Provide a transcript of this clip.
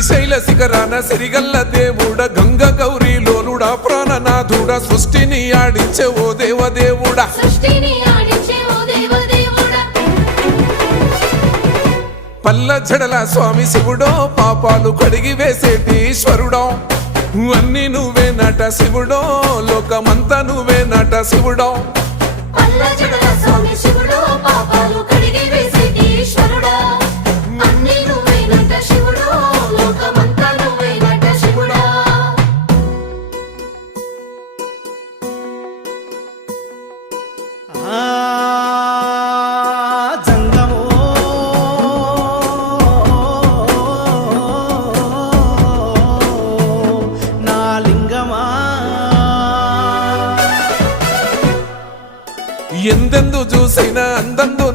శ్రీశైల శిఖరాన సిరిగల్ల దేవుడ గంగ గౌరీ లోలుడా ప్రాణనాథుడా సృష్టిని ఆడించే ఓ దేవదేవుడా పల్ల జడల స్వామి శివుడో పాపాలు కడిగి వేసేటి ఈశ్వరుడో అన్ని నువ్వే నట శివుడో లోకమంతా నువ్వే నట శివుడో ఎందెందు చూసైనా అందందు